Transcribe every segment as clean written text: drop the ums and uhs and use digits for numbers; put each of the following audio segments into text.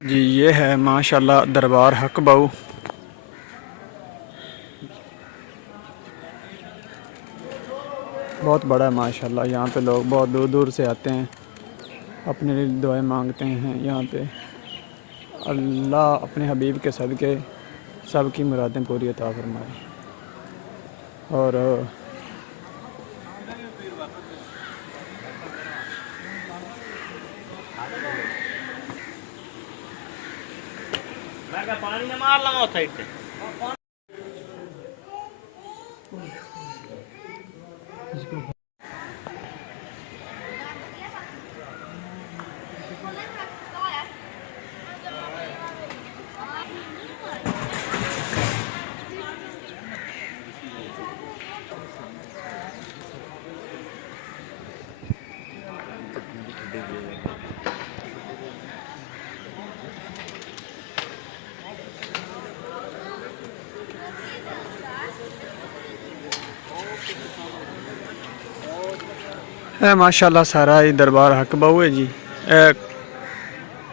जी ये है माशाल्लाह दरबार हक बाऊ। बहुत बड़ा है माशाल्लाह। यहाँ पे लोग बहुत दूर दूर से आते हैं, अपने लिए दुआएं मांगते हैं। यहाँ पे अल्लाह अपने हबीब के सदक़े सब की मुरादें पूरी अता फरमाए। और मैं क्या पानी न मार लगा साइड से। माशाल्लाह सारा ही दरबार हक बाऊ है जी।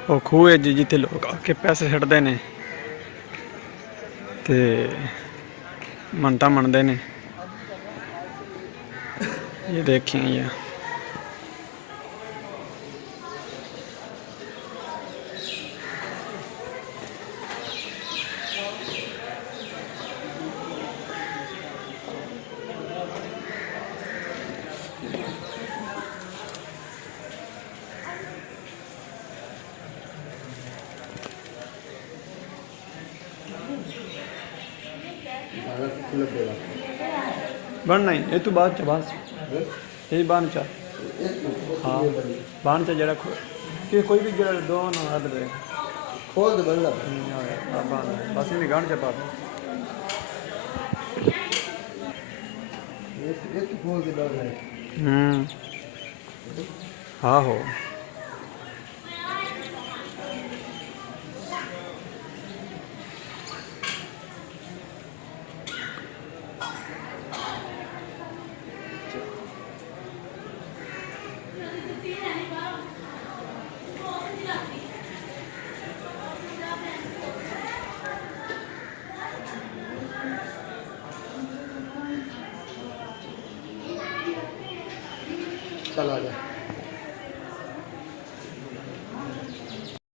वो खूह है जी जिथे लोग आके पैसे छड्डदे ने ते मनता मनदे ने। ये देखिए ये बनना ही ये तू बाद च ये बन चा। हाँ बन चा जरा कि कोई भी जरा दो ना हद दे खोल दे बंदा बस ये गांड चा पा ये तो खोल दे हाँ हो चला गया।